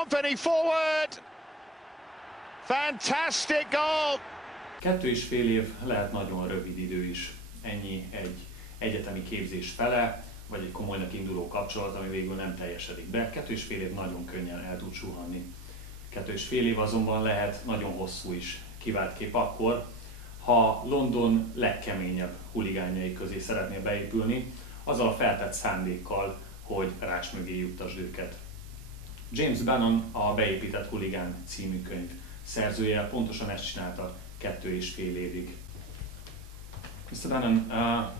Kompany forward. Fantastic goal. 2,5 év lehet nagyon rövid idő is. Ennyi egy egyetemi képzés fele, vagy egy komolynak induló kapcsolat, ami végül nem teljesedik be. 2,5 év nagyon könnyen el tud suhanni. 2,5 év azonban lehet nagyon hosszú is, kiváltképp akkor, ha London legkeményebb huligánjai közé szeretnél beépülni, azzal a feltett szándékkal, hogy rács mögé juttasd őket. James Bannon a Beépített huligán című könyv szerzője pontosan ezt csinálta 2,5 évig. Mr. Bannon,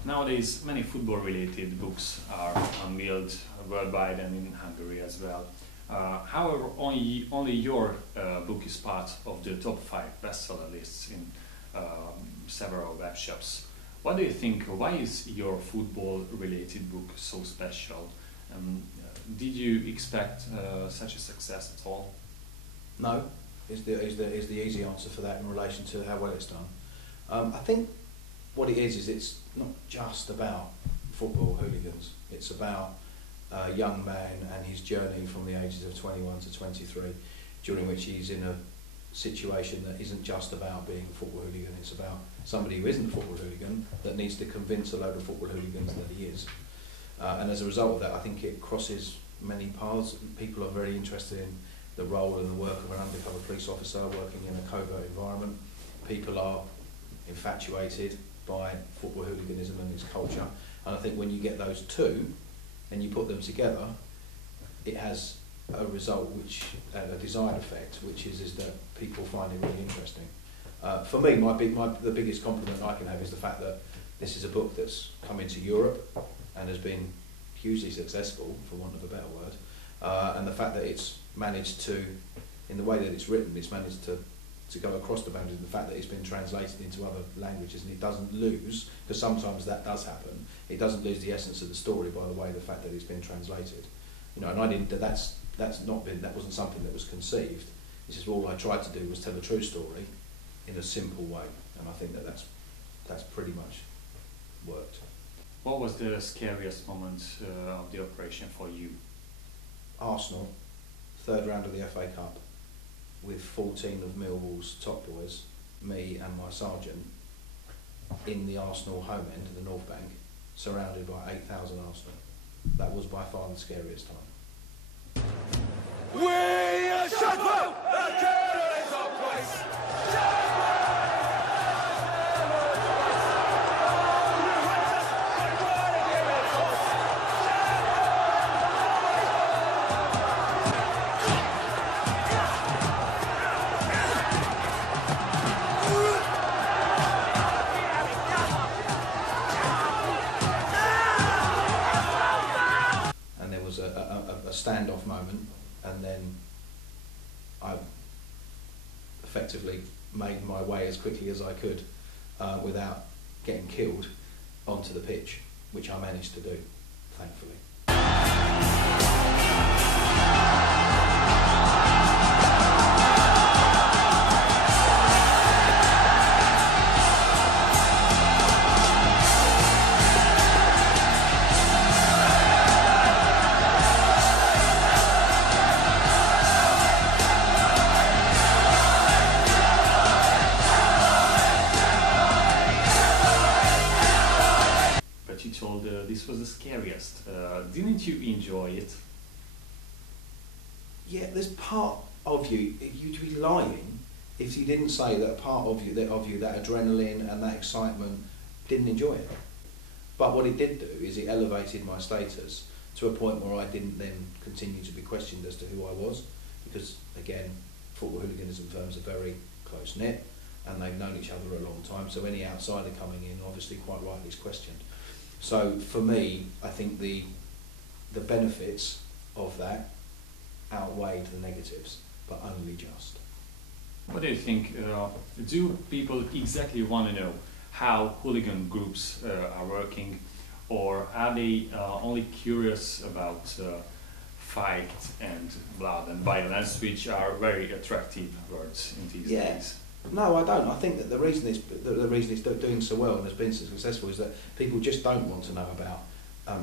nowadays many football-related books are unveiled worldwide and in Hungary as well. However, only your book is part of the top 5 bestseller lists in several web shops. What do you think? Why is your football-related book so special? Did you expect such a success at all? No, is the easy answer for that in relation to how well it's done. I think what it is it's not just about football hooligans. It's about a young man and his journey from the ages of 21 to 23, during which he's in a situation that isn't just about being a football hooligan. It's about somebody who isn't a football hooligan that needs to convince a load of football hooligans that he is. And as a result of that, I think it crosses many paths. People are very interested in the role and the work of an undercover police officer working in a covert environment. People are infatuated by football hooliganism and its culture. And I think when you get those two and you put them together, it has a result, which a desired effect, which is that people find it really interesting. For me, the biggest compliment I can have is the fact that this is a book that's come into Europe and has been hugely successful, for want of a better word, and the fact that it's managed to, in the way that it's written, it's managed to go across the boundaries, and the fact that it's been translated into other languages and it doesn't lose, because sometimes that does happen, it doesn't lose the essence of the story by the way the fact that it's been translated. You know, and I didn't. That wasn't something that was conceived. This is all I tried to do was tell a true story in a simple way, and I think that that's pretty much worked. What was the scariest moment of the operation for you? Arsenal, third round of the FA Cup, with 14 of Millwall's top boys, me and my sergeant, in the Arsenal home end of the North Bank, surrounded by 8,000 Arsenal. That was by far the scariest time. We are Sheffield! The Colonel is on place! And there was a standoff moment, and then I effectively made my way as quickly as I could without getting killed onto the pitch, which I managed to do, thankfully. This was the scariest. Didn't you enjoy it? Yeah, there's part of you. You'd be lying if you didn't say that a part of you, that adrenaline and that excitement, didn't enjoy it. But what it did do is it elevated my status to a point where I didn't then continue to be questioned as to who I was, because again, football hooliganism firms are very close knit and they've known each other a long time. So any outsider coming in, obviously, quite rightly, is questioned. So for me, I think the benefits of that outweighed the negatives, but only just. What do you think? Do people exactly want to know how hooligan groups are working, or are they only curious about fight and blood and violence, which are very attractive words in these days? No, I don't. I think that the reason it's doing so well and has been so successful is that people just don't want to know about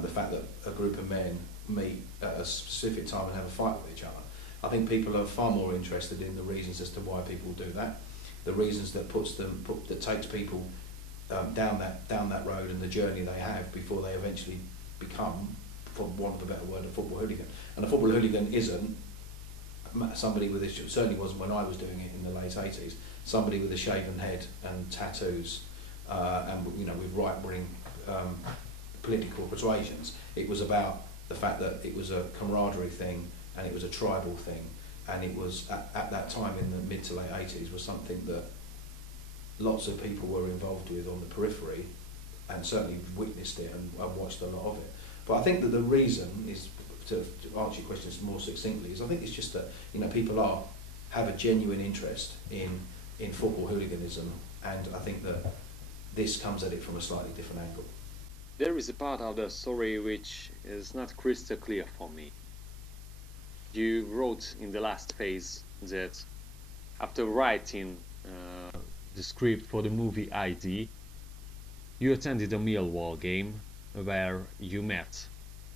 the fact that a group of men meet at a specific time and have a fight with each other. I think people are far more interested in the reasons as to why people do that, the reasons that that takes people down that road and the journey they have before they eventually become, for want of a better word, a football hooligan. And a football hooligan isn't somebody with certainly wasn't when I was doing it in the late 80s, somebody with a shaven head and tattoos and with right-wing political persuasions. It was about the fact that it was a camaraderie thing and it was a tribal thing, and it was at that time in the mid to late 80s was something that lots of people were involved with on the periphery and certainly witnessed it and watched a lot of it. But I think that the reason is, to answer your questions more succinctly, is I think it's just that people have a genuine interest in football hooliganism, and I think that this comes at it from a slightly different angle. There is a part of the story which is not crystal clear for me. You wrote in the last phase that after writing the script for the movie ID, you attended a Millwall game where you met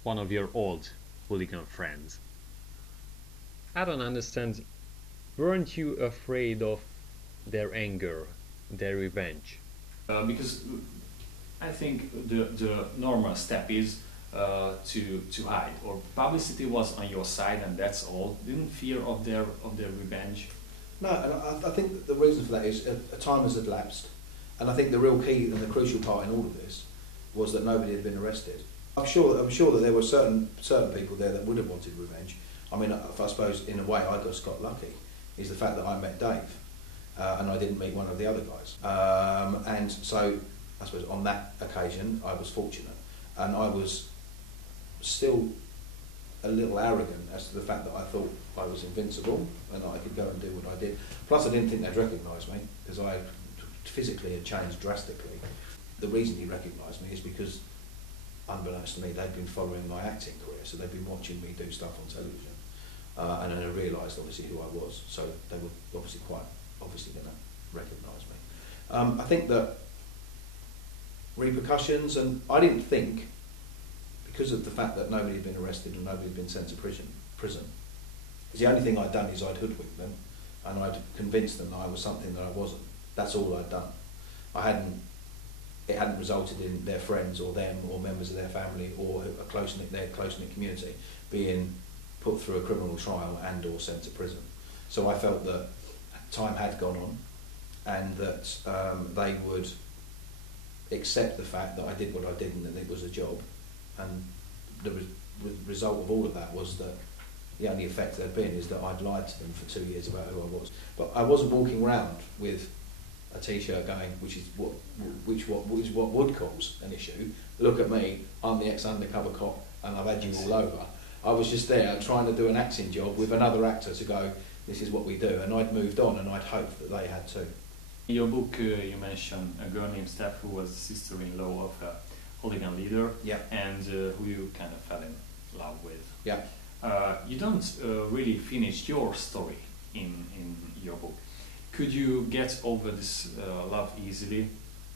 one of your old hooligan friends. I don't understand, weren't you afraid of their anger, their revenge? Because I think the normal step is to hide, or publicity was on your side and that's all. Didn't fear of their revenge? No, and I think that the reason for that is a time has elapsed, and I think the real key and the crucial part in all of this was that nobody had been arrested. I'm sure that there were certain people there that would have wanted revenge. I mean, I suppose in a way I just got lucky, is the fact that I met Dave and I didn't meet one of the other guys. And so I suppose on that occasion I was fortunate, and I was still a little arrogant as to the fact that I thought I was invincible and that I could go and do what I did. Plus I didn't think they'd recognise me because I physically had changed drastically. The reason he recognised me is because, unbeknownst to me, they'd been following my acting career, so they'd been watching me do stuff on television, and then they realised obviously who I was, so they were obviously quite obviously going to recognise me. I think that repercussions, and I didn't think, because of the fact that nobody had been arrested and nobody had been sent to prison, the only thing I'd done is I'd hoodwinked them and I'd convinced them that I was something that I wasn't. That's all I'd done. It hadn't resulted in their friends or them or members of their family or their close-knit community being put through a criminal trial and or sent to prison. So I felt that time had gone on and that they would accept the fact that I did what I did and that it was a job. And the result of all of that was that the only effect there'd been is that I'd lied to them for 2 years about who I was. But I wasn't walking around with a T-shirt going, which is what would cause an issue. Look at me, I'm the ex-undercover cop and I've had you all over. I was just there trying to do an acting job with another actor to go, this is what we do, and I'd moved on and I'd hoped that they had too. In your book you mentioned a girl named Steph who was the sister-in-law of a hooligan leader, yeah, and who you kind of fell in love with. Yeah. You don't really finish your story in your book. Could you get over this love easily?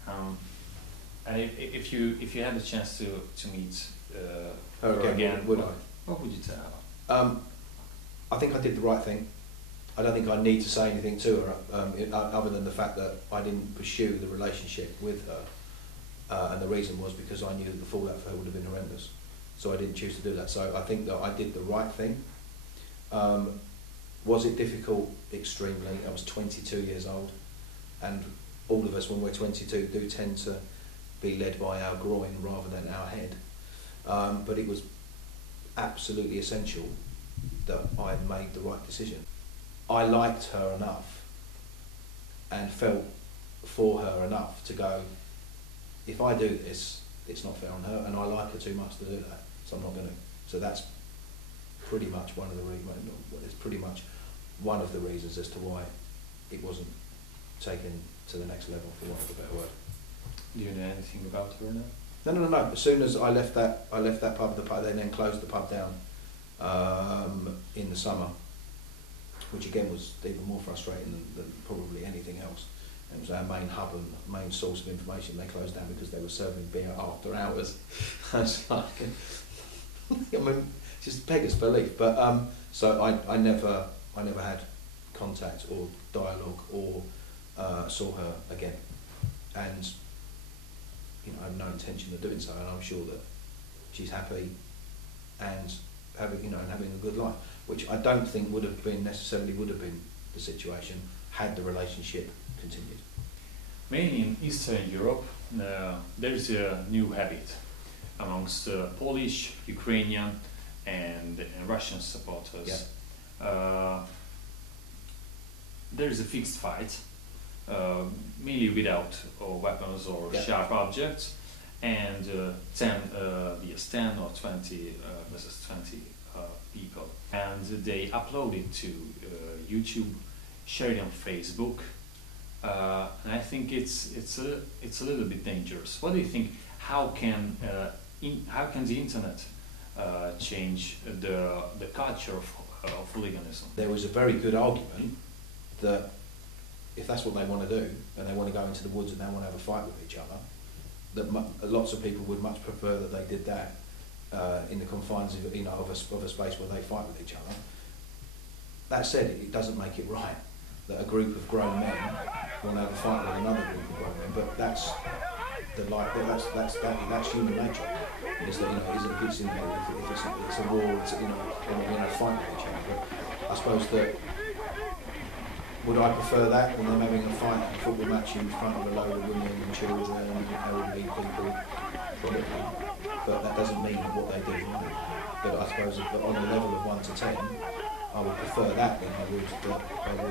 And if you had a chance to meet her again, would I? What would you tell her? I think I did the right thing. I don't think I need to say anything to her other than the fact that I didn't pursue the relationship with her. And the reason was because I knew that the fallout for her would have been horrendous. So I didn't choose to do that. So I think that I did the right thing. Was it difficult? Extremely. I was 22 years old, and all of us when we're 22 do tend to be led by our groin rather than our head. But it was absolutely essential that I had made the right decision. I liked her enough and felt for her enough to go, if I do this, it's not fair on her, and I like her too much to do that, so I'm not going to. So that's pretty much one of the reasons. It's pretty much one of the reasons as to why it wasn't taken to the next level, for want of a better word. Do you know anything about her now? No. As soon as I left that pub, they then closed the pub down in the summer, which again was even more frustrating than probably anything else. It was our main hub and main source of information. They closed down because they were serving beer after hours. I was like, I mean, just beggars belief. But so I never had contact or dialogue or saw her again, and you know, I have no intention of doing so, and I'm sure that she's happy and having a good life, which I don't think would have been the situation had the relationship continued. Mainly in Eastern Europe, there's a new habit amongst Polish, Ukrainian, and Russian supporters. Yeah. There's a fixed fight, mainly without weapons or sharp objects, and 10 vs 10 or 20 versus 20 people. And they upload it to YouTube, share it on Facebook, and I think it's a little bit dangerous. What do you think? How can the internet change the culture of hooliganism? There was a very good argument that if that's what they want to do, and they want to go into the woods and they want to have a fight with each other, that lots of people would much prefer that they did that in the confines of, you know, of a space where they fight with each other. That said, it doesn't make it right that a group of grown men want to have a fight with another group of grown men, but that's human nature. Is that, you know, if it's a war, it's, you know, we're going to fight with each other. But I suppose that, would I prefer that than them having a fight, a football match in front of a load of women and children and elderly people? Probably. But that doesn't mean what they do is right. But I suppose that on a level of 1 to 10, I would prefer that than I would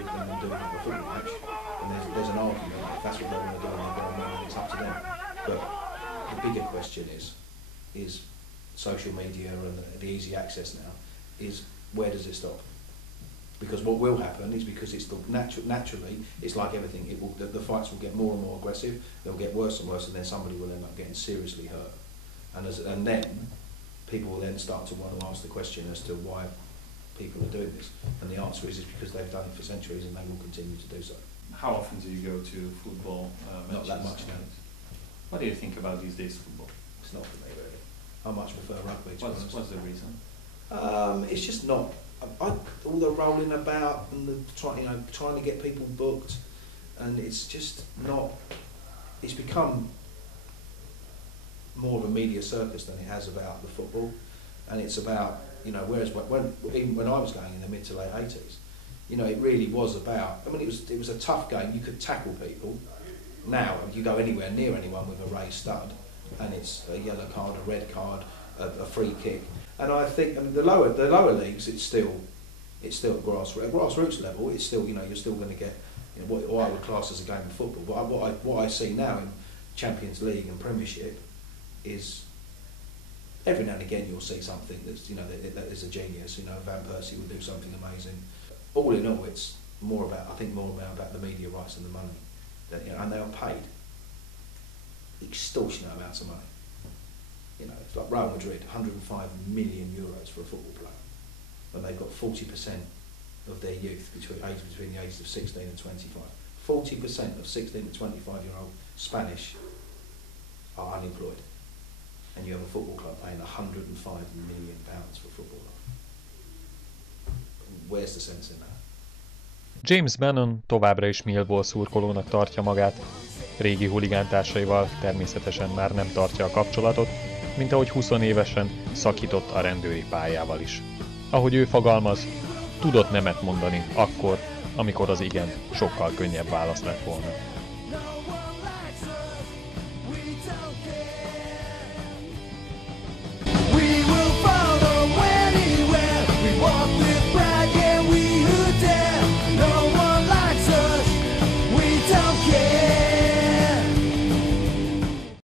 them doing a football match. And there's an argument, if that's what they want to do and they're going on, it's up to them. But the bigger question is social media and the easy access now, is where does it stop? Because what will happen is, because it's naturally, it's like everything, the fights will get more and more aggressive, they'll get worse and worse, and then somebody will end up getting seriously hurt. And then people will then start to want to ask the question as to why people are doing this. And the answer is because they've done it for centuries and they will continue to do so. How often do you go to football matches? Not that much now. What do you think about these days football? It's not for me, really. I much prefer rugby, to be honest. What's the reason? It's just not... all the rolling about and trying to get people booked, and it's just not. It's become more of a media circus than it has about the football, and it's about, you know. Whereas when I was going in the mid to late 80s, you know, it really was about. I mean, it was a tough game. You could tackle people. Now you go anywhere near anyone with a raised stud, and it's a yellow card, a red card, a free kick. And I think, I mean, the lower leagues, it's still at grassroots level. It's still, you know, you're still going to get, you know, what I would class as a game of football. But what I see now in Champions League and Premiership is every now and again you'll see something that's, you know, that is a genius. You know, Van Persie will do something amazing. All in all, it's more about the media rights and the money, that, you know, and they are paid extortionate amounts of money. You know, it's like Real Madrid, 105 million euros for a football player, when they've got 40% of their youth between the ages of 16 and 25. 40% of 16 to 25-year-old Spanish are unemployed, and you have a football club paying 105 million pounds for a footballer. Where's the sense in that? James Bannon továbbra is Millwall szurkolónak tartja magát. Régi huligántársaival természetesen már nem tartja a kapcsolatot, mint ahogy 20 évesen szakított a rendőri pályával is. Ahogy ő fogalmaz, tudott nemet mondani akkor, amikor az igen sokkal könnyebb válasz lett volna.